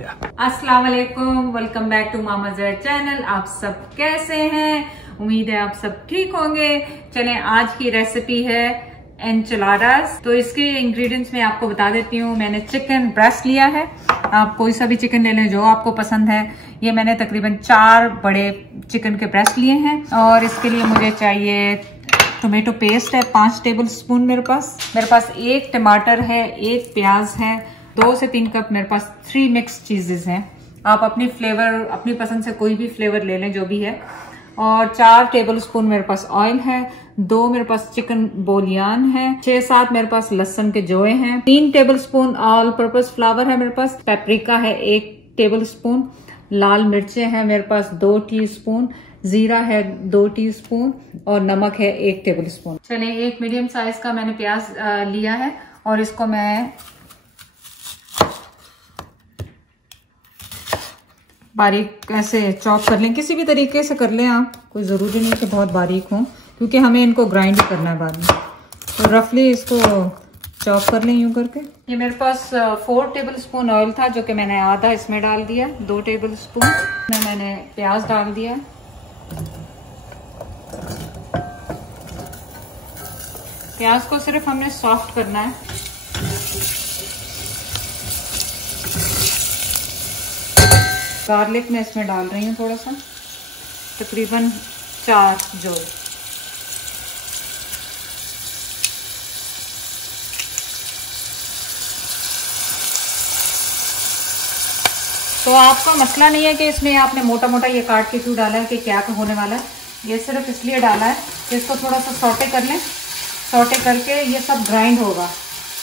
अस्सलाम वालेकुम, welcome back to mama Z channel. आप सब कैसे हैं? उम्मीद है आप सब ठीक होंगे। चलें, आज की रेसिपी है एनचिलाडास। तो इसके इंग्रेडिएंट्स मैं आपको बता देती हूँ। मैंने चिकन ब्रेस्ट लिया है, आप कोई सा भी चिकन ले लें जो आपको पसंद है। ये मैंने तकरीबन 4 बड़े चिकन के ब्रेस्ट लिए हैं। और इसके लिए मुझे चाहिए टोमेटो पेस्ट है 5 टेबल स्पून मेरे पास 1 टमाटर है, 1 प्याज है, 2 से 3 कप मेरे पास 3 मिक्स चीजेस हैं। आप अपनी फ्लेवर, अपनी पसंद से कोई भी फ्लेवर ले लें जो भी है। और 4 टेबल स्पून मेरे पास ऑयल है, 2 मेरे पास चिकन बोलियान है, 6-7 मेरे पास लहसुन के जोए हैं, 3 table spoon all purpose flower है मेरे पास, पेपरिका है 1 टेबल स्पून, लाल मिर्चें हैं मेरे पास 2 टीस्पून, जीरा है 2 टीस्पून और नमक है 1 टेबल स्पून। चलिए, 1 मीडियम साइज का मैंने प्याज लिया है और इसको मैं बारीक ऐसे चॉप कर लें। किसी भी तरीके से कर लें आप, कोई ज़रूरी नहीं कि बहुत बारीक हो, क्योंकि हमें इनको ग्राइंड करना है बाद में। तो रफली इसको चॉप कर लें यूं करके। ये मेरे पास 4 टेबल स्पून ऑयल था जो कि मैंने आधा इसमें डाल दिया। 2 टेबल स्पून में मैंने प्याज डाल दिया। प्याज को सिर्फ हमने सॉफ्ट करना है। गार्लिक मैं इसमें डाल रही हूँ थोड़ा सा, तकरीबन 4 जो। तो आपका मसला नहीं है कि इसमें आपने मोटा मोटा ये काट के क्यों डाला है, कि क्या होने वाला है। ये सिर्फ इसलिए डाला है कि इसको थोड़ा सा सौटे कर लें। सौटे करके ये सब ग्राइंड होगा,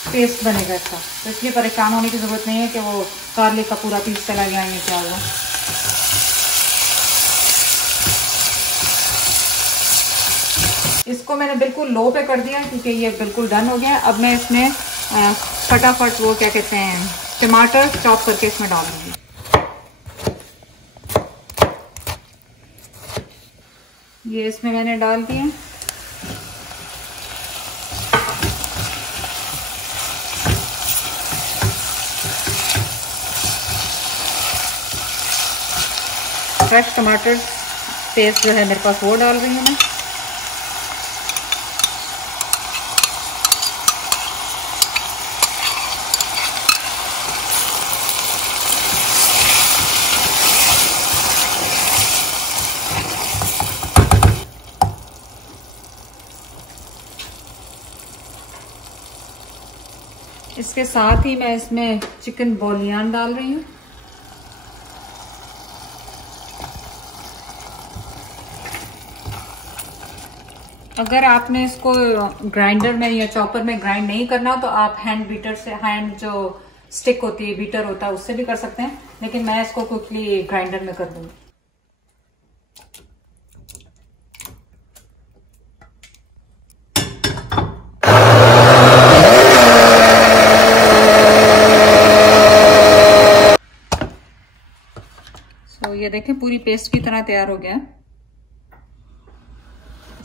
पेस्ट बनेगा इसका। तो इसलिए परेशान होने की ज़रूरत नहीं है कि वो गार्लिक का पूरा पीस चला गया है, क्या हुआ। इसको मैंने बिल्कुल लो पे कर दिया क्योंकि ये बिल्कुल डन हो गया है। अब मैं इसमें फटाफट वो क्या कहते हैं, टमाटर चॉप करके इसमें डाल दूंगी। ये इसमें मैंने डाल दिए। फ्रेश टमाटर पेस्ट जो है मेरे पास वो डाल रही हूँ मैं। इसके साथ ही मैं इसमें चिकन बोलियान डाल रही हूँ। अगर आपने इसको ग्राइंडर में या चॉपर में ग्राइंड नहीं करना तो आप हैंड बीटर से, हैंड जो स्टिक होती है, बीटर होता है, उससे भी कर सकते हैं, लेकिन मैं इसको क्विकली ग्राइंडर में कर दूंगी। तो ये देखें पूरी पेस्ट की तरह तैयार हो गया।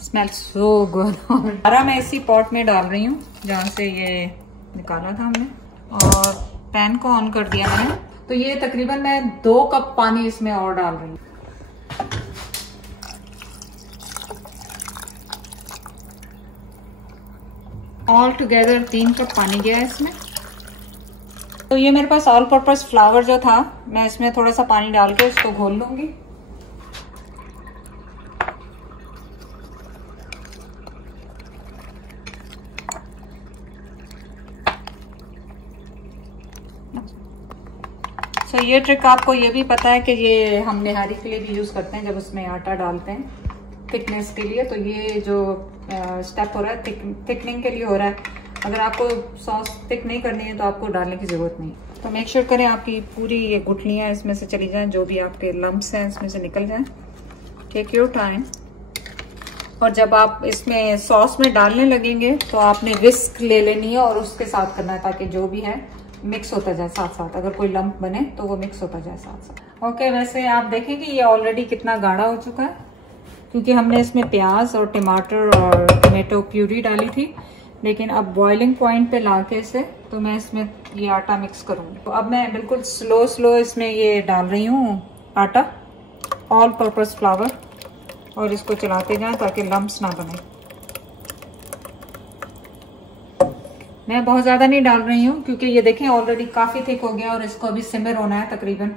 Smell so good. सारा मैं इसी पॉट में डाल रही हूँ जहाँ से ये निकाला था हमने, और पैन को ऑन कर दिया मैंने। तो ये तकरीबन मैं 2 कप पानी इसमें और डाल रही हूँ। ऑल टुगेदर 3 कप पानी गया है इसमें। तो ये मेरे पास ऑल पर्पस फ्लावर जो था, मैं इसमें थोड़ा सा पानी डाल के इसको घोल लूंगी। तो ये ट्रिक आपको ये भी पता है कि ये हम निहारी के लिए भी यूज करते हैं, जब उसमें आटा डालते हैं थिकनेस के लिए। तो ये जो स्टेप हो रहा है थिकनिंग के लिए हो रहा है। अगर आपको सॉस थिक नहीं करनी है तो आपको डालने की जरूरत नहीं। तो मेक श्योर करें आपकी पूरी ये गुठलियां इसमें से चली जाएं, जो भी आपके लम्प्स हैं इसमें से निकल जाएं। Take your time. और जब आप इसमें सॉस में डालने लगेंगे तो आपने विस्क ले लेनी है और उसके साथ करना है, ताकि जो भी है मिक्स होता जाए साथ साथ। अगर कोई लंप बने तो वो मिक्स होता जाए साथ साथ। ओके, वैसे आप देखें कि ये ऑलरेडी कितना गाढ़ा हो चुका है, क्योंकि हमने इसमें प्याज और टमाटर और टोमेटो प्यूरी डाली थी। लेकिन अब बॉइलिंग पॉइंट पे लाके इसे, तो मैं इसमें ये आटा मिक्स करूंगी। तो अब मैं बिल्कुल स्लो इसमें ये डाल रही हूँ आटा, ऑल पर्पस फ्लावर, और इसको चलाते जाएं ताकि लम्प्स ना बने। मैं बहुत ज़्यादा नहीं डाल रही हूँ क्योंकि ये देखें ऑलरेडी काफ़ी थिक हो गया और इसको अभी सिमर होना है तकरीबन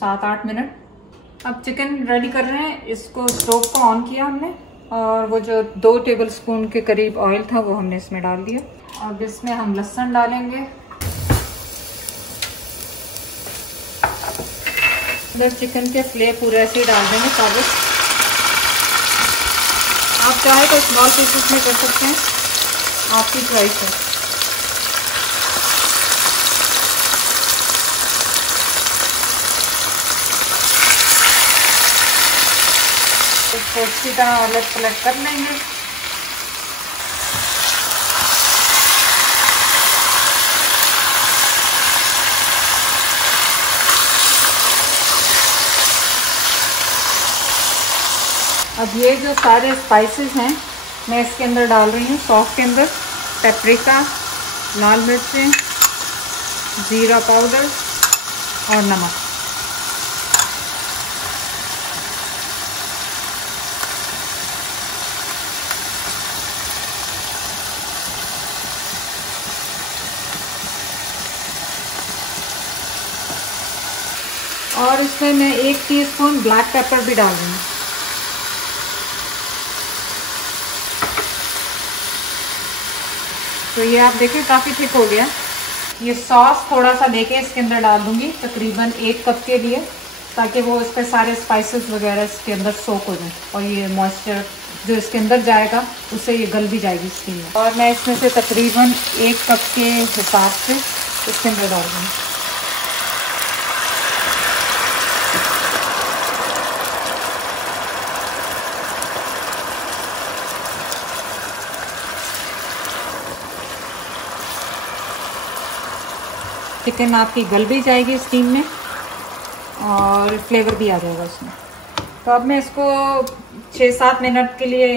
7-8 मिनट। अब चिकन रेडी कर रहे हैं। इसको स्टोव को ऑन किया हमने और वो जो 2 टेबलस्पून के करीब ऑयल था वो हमने इसमें डाल दिया। अब इसमें हम लहसुन डालेंगे, इधर चिकन के फ्ले पूरे ऐसे ही डाल देंगे साबुत। आप चाहे तो स्मॉल पीसेस में कर सकते हैं, आपकी चॉइस है। इसको अच्छी तरह उलट पलट कर लेंगे। अब ये जो सारे स्पाइसेस हैं मैं इसके अंदर डाल रही हूँ। सॉस के अंदर पेपरिका, लाल मिर्चें, जीरा पाउडर और नमक। और इसमें मैं 1 टीस्पून ब्लैक पेपर भी डाल रही हूँ। तो ये आप देखें काफ़ी थिक हो गया। ये सॉस थोड़ा सा देके इसके अंदर डाल दूंगी तकरीबन 1 कप के लिए, ताकि वो इस पर सारे स्पाइसेस वगैरह इसके अंदर सोक हो जाए और ये मॉइस्चर जो इसके अंदर जाएगा उससे ये गल भी जाएगी स्टीम में। और मैं इसमें से तकरीबन 1 कप के हिसाब से इसके अंदर डाल दूँगी। चिकन आपकी गल भी जाएगी स्टीम में और फ्लेवर भी आ जाएगा उसमें। तो अब मैं इसको 6-7 मिनट के लिए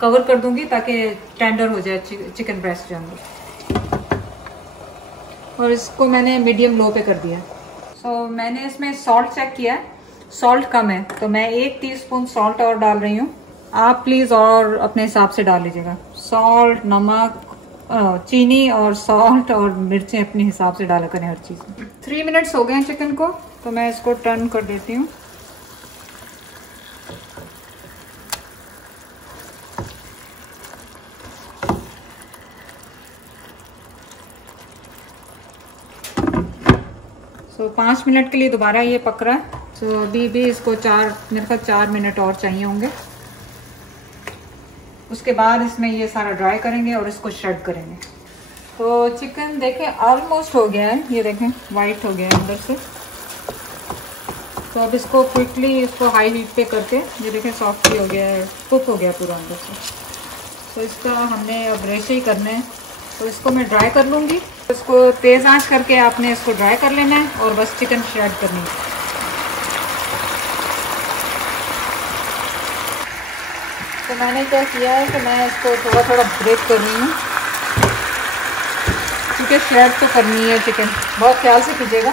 कवर कर दूंगी ताकि टेंडर हो जाए चिकन ब्रेस्ट के अंदर। और इसको मैंने मीडियम लो पे कर दिया। सो मैंने इसमें सॉल्ट चेक किया, सॉल्ट कम है तो मैं 1 टीस्पून सॉल्ट और डाल रही हूँ। आप प्लीज़ और अपने हिसाब से डाल लीजिएगा। सॉल्ट, नमक, चीनी और सॉल्ट और मिर्चें अपने हिसाब से डाला करें हर चीज़ में। 3 मिनट्स हो गए हैं चिकन को, तो मैं इसको टर्न कर देती हूँ। सो 5 मिनट के लिए दोबारा ये पक रहा है। सो अभी भी इसको मेरे ख्याल 4 मिनट और चाहिए होंगे। उसके बाद इसमें ये सारा ड्राई करेंगे और इसको श्रेड करेंगे। तो चिकन देखें ऑलमोस्ट हो गया है, ये देखें वाइट हो गया है अंदर से। तो अब इसको क्विकली इसको हाई हीट पे करके ये देखें सॉफ्ट भी हो गया है, कुक हो गया पूरा अंदर से। तो इसका हमने अब रेशे ही करना है, तो इसको मैं ड्राई कर लूँगी। इसको तेज़ आंच करके आपने इसको ड्राई कर लेना है और बस चिकन श्रेड करनी है। तो मैंने क्या किया है कि मैं इसको थोड़ा थोड़ा ब्रेक कर रही हूँ क्योंकि श्रेड तो करनी है चिकन, बहुत ख्याल से कीजिएगा।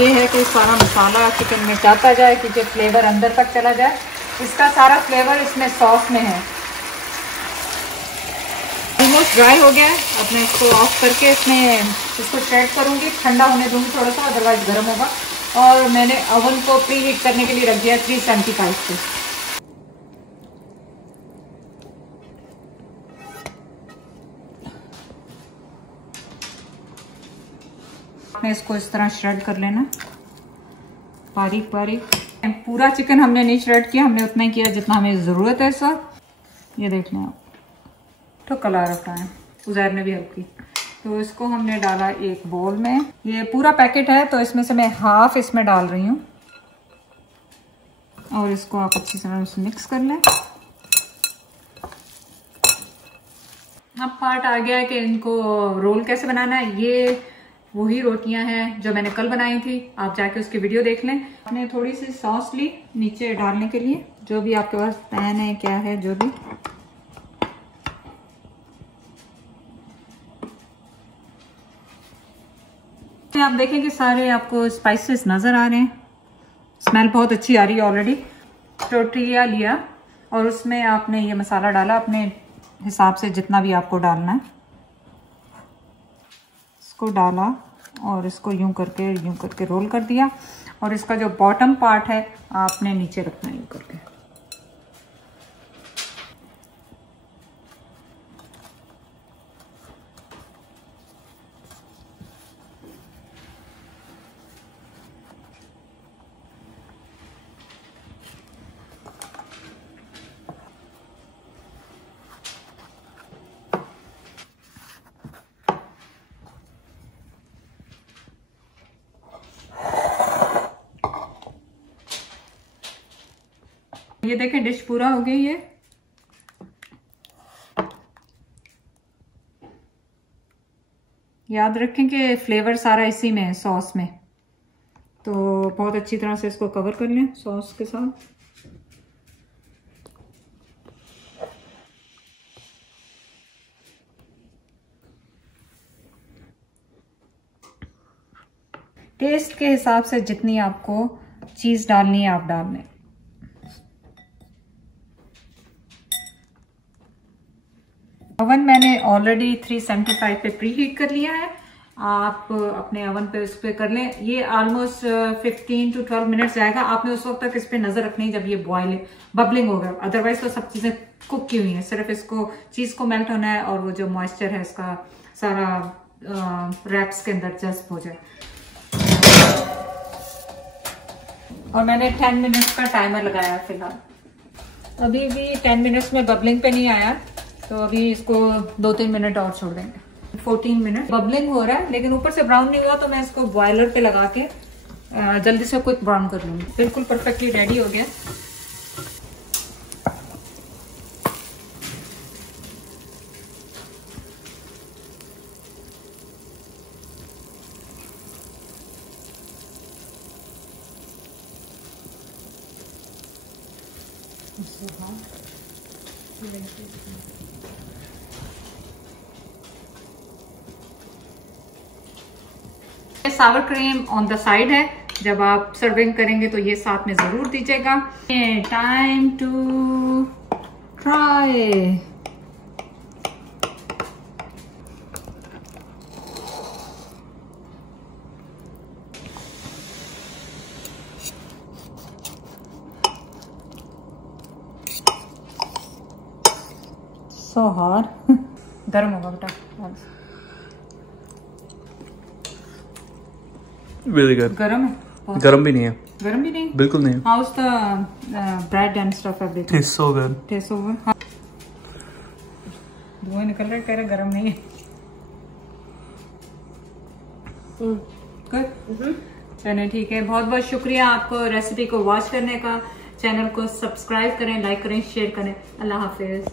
ये है कि सारा मसाला चिकन में जाता जाए, क्योंकि फ्लेवर अंदर तक चला जाए। इसका सारा फ्लेवर इसमें सॉस में है। ऑलमोस्ट ड्राई हो गया है। अब मैं इसको ऑफ करके इसको श्रेड करूँगी, ठंडा होने दूँगी थोड़ा सा, अदरवाइज गर्म होगा। और मैंने ओवन को प्री हीट करने के लिए रख दिया 375 पे। आपने इसको इस तरह श्रेड कर लेना बारीक बारीक। पूरा चिकन हमने नहीं श्रेड किया, हमने उतना ही किया जितना हमें ज़रूरत है इस वक्त। ये देख लें आप, तो कलर रखा है, उज़ैर ने भी हेल्प की। तो इसको हमने डाला एक बोल में। ये पूरा पैकेट है तो इसमें से मैं हाफ इसमें डाल रही हूँ और इसको आप अच्छी तरह से मिक्स कर लें। अब पार्ट आ गया है कि इनको रोल कैसे बनाना है। ये वही रोटियां हैं जो मैंने कल बनाई थी, आप जाके उसकी वीडियो देख लें। मैंने थोड़ी सी सॉस ली नीचे डालने के लिए, जो भी आपके पास पैन है क्या है जो भी। आप देखें कि सारे आपको स्पाइसेस नजर आ रहे हैं, स्मेल बहुत अच्छी आ रही है ऑलरेडी। टोर्टिया लिया और उसमें आपने ये मसाला डाला अपने हिसाब से, जितना भी आपको डालना है इसको डाला और इसको यूं करके रोल कर दिया। और इसका जो बॉटम पार्ट है आपने नीचे रखना है यूं करके। ये देखें डिश पूरा हो गई है। याद रखें कि फ्लेवर सारा इसी में है, सॉस में, तो बहुत अच्छी तरह से इसको कवर कर लें सॉस के साथ। टेस्ट के हिसाब से जितनी आपको चीज डालनी है आप डाल लें। ओवन मैंने ऑलरेडी 375 पे प्री हीट कर लिया है। आप अपने ओवन पे उस पर कर लें। ये ऑलमोस्ट 15 to 12 मिनट्स जाएगा। आपने उस वक्त तक इस पे नजर रखनी है जब ये बॉयल बबलिंग होगा, अदरवाइज तो सब चीजें कुक की हुई हैं, सिर्फ इसको चीज को मेल्ट होना है और वो जो मॉइस्चर है इसका सारा रैप्स के अंदर जज्ब हो जाए। और मैंने 10 मिनट्स का टाइमर लगाया फिलहाल। अभी भी 10 मिनट्स में बबलिंग पे नहीं आया, तो अभी इसको 2-3 मिनट और छोड़ देंगे। 14 मिनट बबलिंग हो रहा है लेकिन ऊपर से ब्राउन नहीं हुआ, तो मैं इसको बॉयलर पे लगा के जल्दी से क्विक ब्राउन कर लूंगी। बिल्कुल परफेक्टली रेडी हो गया। सावर क्रीम ऑन द साइड है, जब आप सर्विंग करेंगे तो ये साथ में जरूर दीजिएगा। Time to try. So hot. गर्म होगा बेटा। Really good. गरम है? गरम भी नहीं है। गरम भी नहीं? बिल्कुल नहीं। How's the bread and stuff everything? Tastes so good. Tastes so good. धुआं निकल रहा है, कह रहा गरम नहीं है। Good. चलिए ठीक है, बहुत बहुत शुक्रिया आपको रेसिपी को वॉच करने का। चैनल को सब्सक्राइब करें, लाइक करें, शेयर करें। अल्लाह हाफिज।